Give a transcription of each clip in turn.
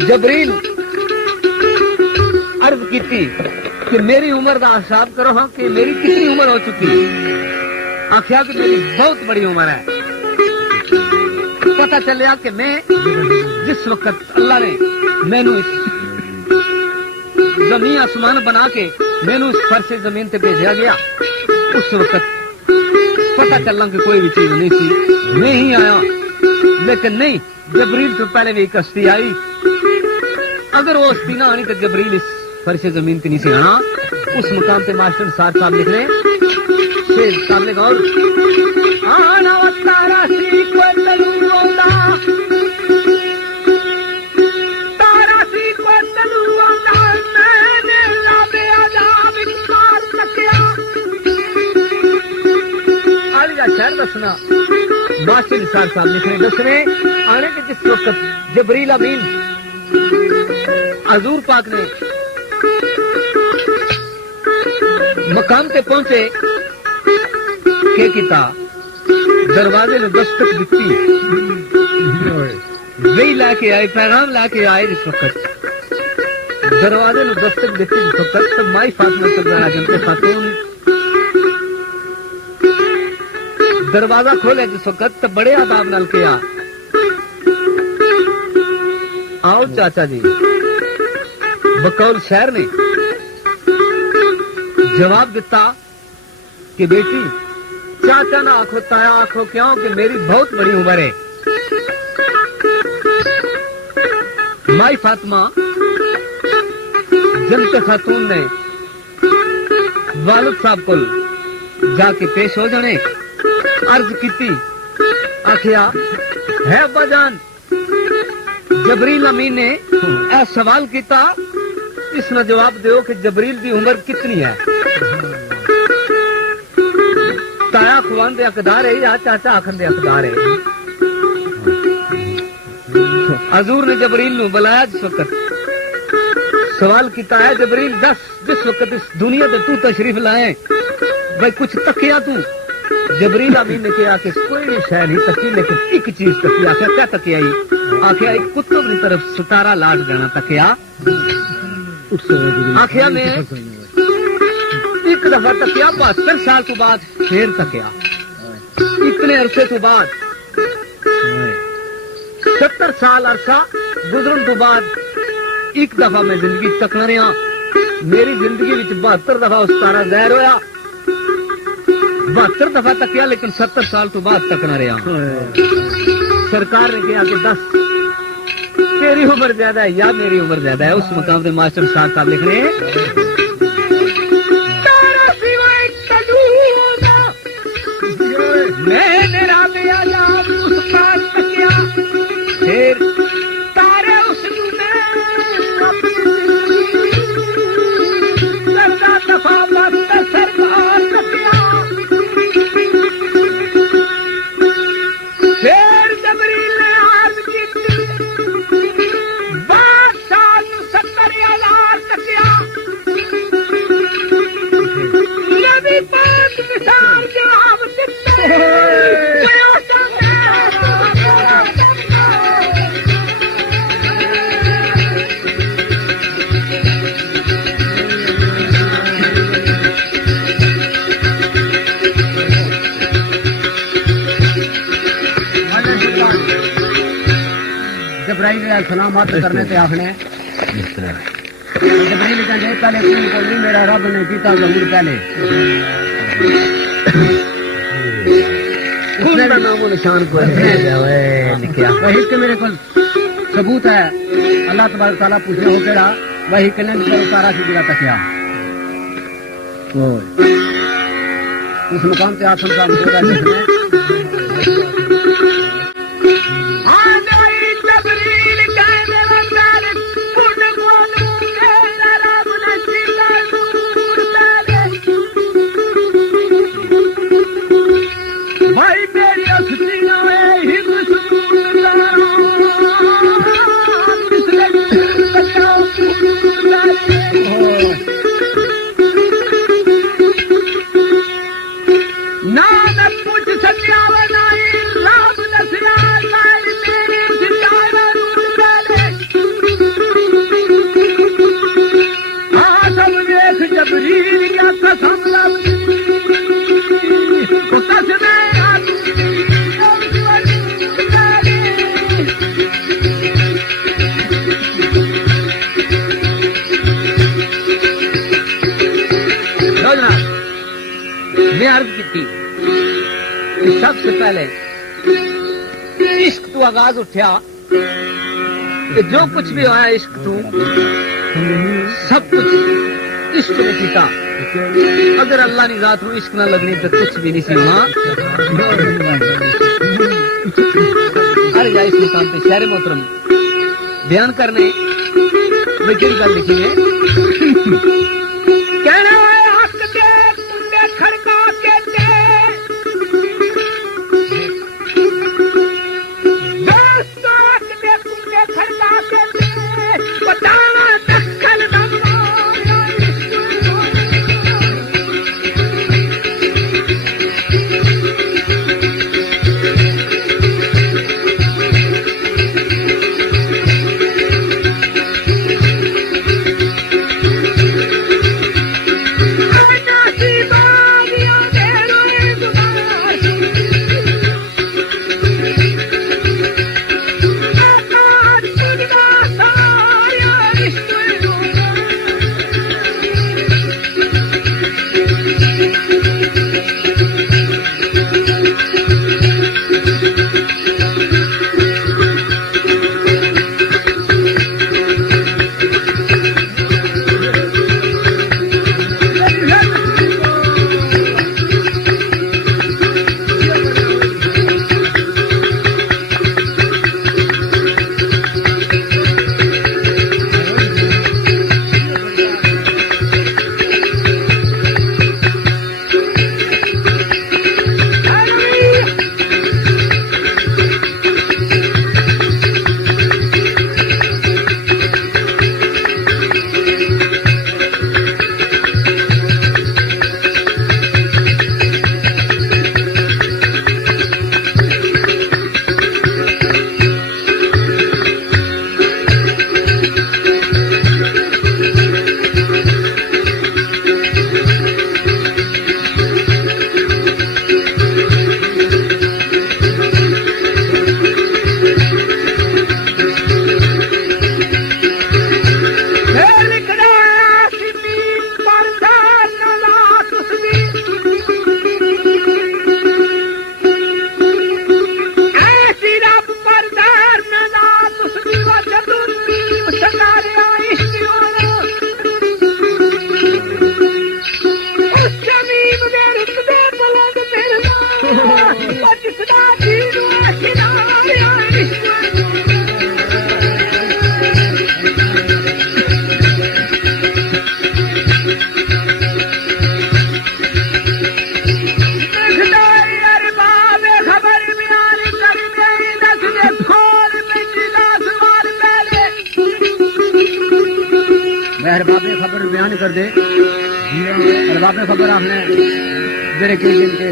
जबरील अर्ज की थी कि मेरी उम्र का हिसाब करो हाँ कि मेरी कितनी उम्र हो चुकी। आख्या कि मेरी बहुत बड़ी उम्र है। पता चलिया कि मैं जिस वक्त अल्लाह ने मैनू जमीन आसमान बना के मैनू इस फर्श जमीन पे भेजा गया, उस वक्त पता चलना कि कोई भी चीज नहीं थी, मैं ही आया। लेकिन नहीं, जबरील तो पहले भी कश्ती आई। अगर वो हस्ती ना आनी तो जबरील इस फर्श जमीन पे नहीं से आना। उस मुकाम पे मास्टर साहब लिख रहे शेर सामने गौर आना तारा सी को तलू औला तारा सी को तलू औला मैंने लाबे आजाब इकबाल तकिया। आज का शेर दसना मास्टर साहब लिख रहे दसवें आने के जिस वक्त जबरील अमीन हजूर पाक ने मकाम पे पहुंचे के किता दरवाजे ने दस्तक दी, वही लाके आए, पैगाम लाके आए। इस वक्त दरवाजे ने दस्तक दी जिस वक्त तो माई फातिमा सल्लल्लाहु अलैहि वसल्लम खातून दरवाजा खोले जिस वक्त तो बड़े आदाब नाल किया, आओ चाचा जी। बकौल शहर ने जवाब दिता कि बेटी चाचा ना आखो ताया आखो, क्यों कि मेरी बहुत बड़ी उम्र है। माई फातिमा जन्नत खातून ने वालिद साहब को जाके पेश हो जाने अर्ज की। आखिया है अब्बा जान, जबरील अमीन ने ऐ सवाल किया, इसमें जवाब दो कि जबरील की उम्र कितनी है। ताया खुआन दे हकदार है या चाचा आखन दे हकदार है। हजूर ने जबरील नु बुलाया जिस वक्त सवाल किया है, जबरील दस जिस वक्त इस दुनिया पे तू तशरीफ लाए भाई कुछ तकिया तू। जबरील अमीन ने कहा कि कोई भी शय नहीं तकी, लेकिन एक चीज तकी। आख्या क्या तकिया? आख्या एक कुतुब की तरफ सितारा लाट देना तकिया। आख्या में एक दफा तकिया 72 साल तो बाद फिर तकिया, इतने अरसे तो बाद 70 साल अरसा गुजरन तो बाद एक दफा मैं जिंदगी तकना रहा। मेरी जिंदगी विच 72 दफा उस तारा ज़ाहिर होया, 72 दफा तकिया, लेकिन 70 साल तो बाद तकना रहा। सरकार ने कहा कि 10 तेरी उम्र ज्यादा है या मेरी उम्र ज्यादा है। उस मुकाम पे मास्टर साहब लिख रहे हैं मैंने फिर तारे उस दफा सरकार फिर जबरील ने अर्ज की 70,000 तकिया। नबी पाक मिसाल जवाब जबरील सलाम हाथ करने से आपने जबरील कहते पहले कौन को नहीं मेरा रब ने पीता जमीन पहले नामो निशान को वही के मेरे को सबूत है। अल्लाह तबारक तआला पूछे हो केड़ा वही कने सारा सीधा तकिया। उस मुकाम पे आप सब ना पूछ से पहले इश्क तू आगाज उठा कि जो कुछ भी होया इश्क तू सब कुछ इश्क ने किया। अगर अल्लाह की जात को इश्क न लगनी तो कुछ भी नहीं सी वहां। अरे जा इस मुकाम पे शेर मोहतरम बयान करने में क्या गल लिखी है। कहना है हक दे कुंडे खड़का के दे दोस्तों हक दे कुंडे खड़का के दे बताना दखल अरबाबे खबर बयान कर दे। अरबाबे खबर आपने मेरे के दिन के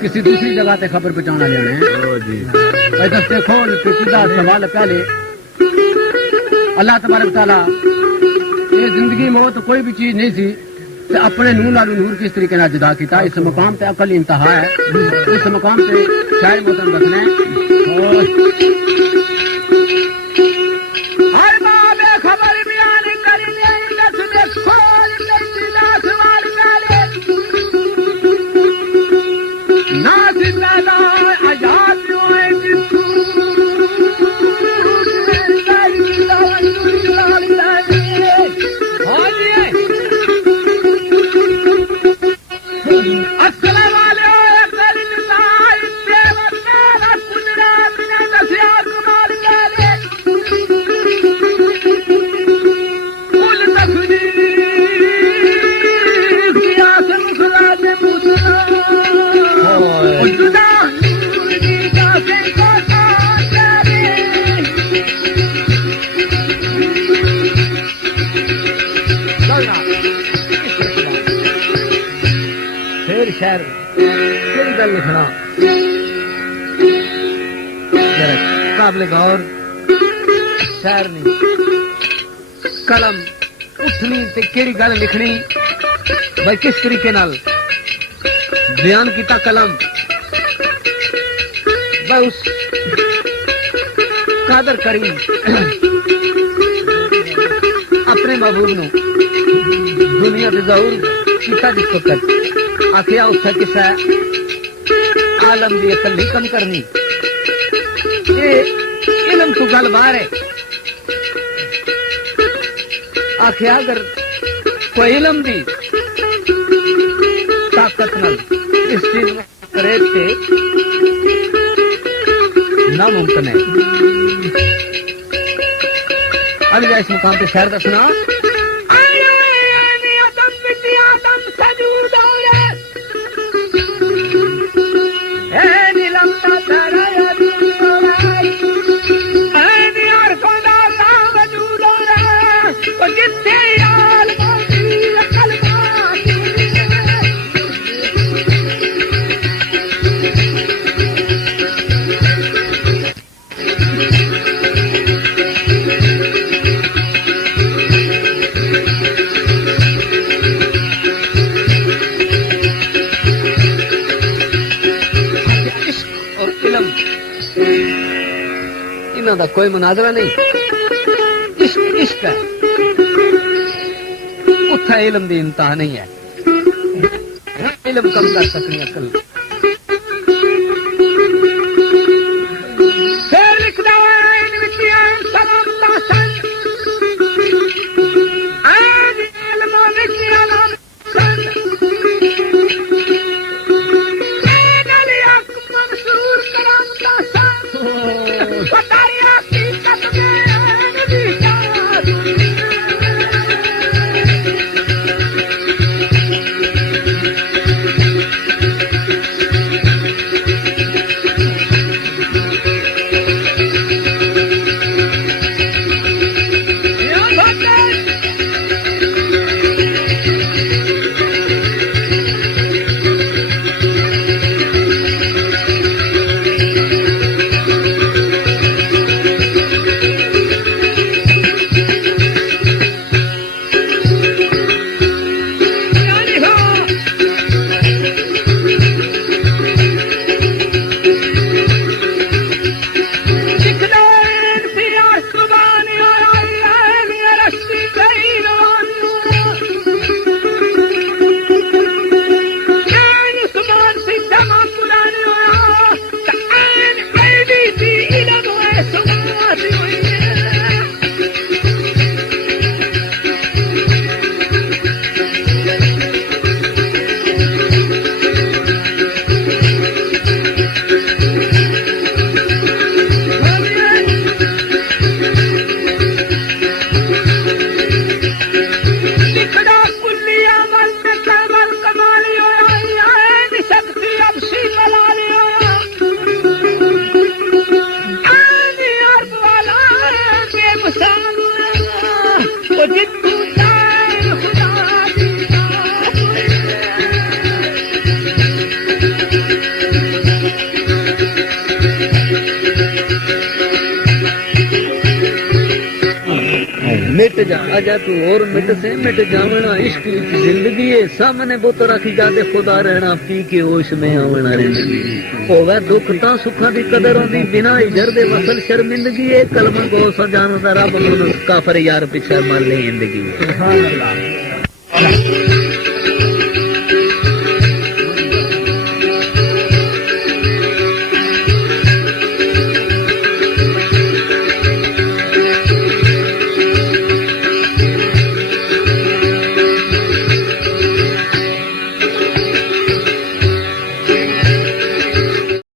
किसी दूसरी जगह से खबर पहुंचाना लेना है। दस्ते खोल सीधा सवाल पहले अल्लाह तबारक तआला ये जिंदगी मौत कोई भी चीज नहीं सी ते अपने नूर नालू नूर किस तरीके ना जुदा किया। इस मकाम पे अकल इंतहा है। इस मकाम पे शायर मोहतरम बसने शहर केड़ी गल लिखना काबले गौर शहर नहीं कलम उठनी ते केड़ी गल लिखनी भाई किस तरीके नाल बयान किया कलम भाई उस कादर करीम अपने महबूब नु दुनिया से जहूर किया जिस वक्त आखिया उसका किस्सा आलम दी अकल कम करनी ये इलम तू गल बाहर है आखिया अगर कोई इलम दी ताकत न इस चीज में करे थे नामुमकिन है। अब जा इस मुकाम पे शेर का सुना इन्हों कोई मुनाजरा नहीं इश्क है उत्थे इलम की इंतहा नहीं है इलम कम कर सकनी अकल मिट जा आजा तू और मिट से मिट जावना इश्क जिंदगी है सामने बोत रखी जाते खुदा रहना पी के होश में आवना जिंदगी होवे दुख ता सुखा दी कदर होंदी बिना इजर दे वसल शर्मिंदगी है कलमा गो सजान दा रब मन काफर यार पिछे मान ले जिंदगी।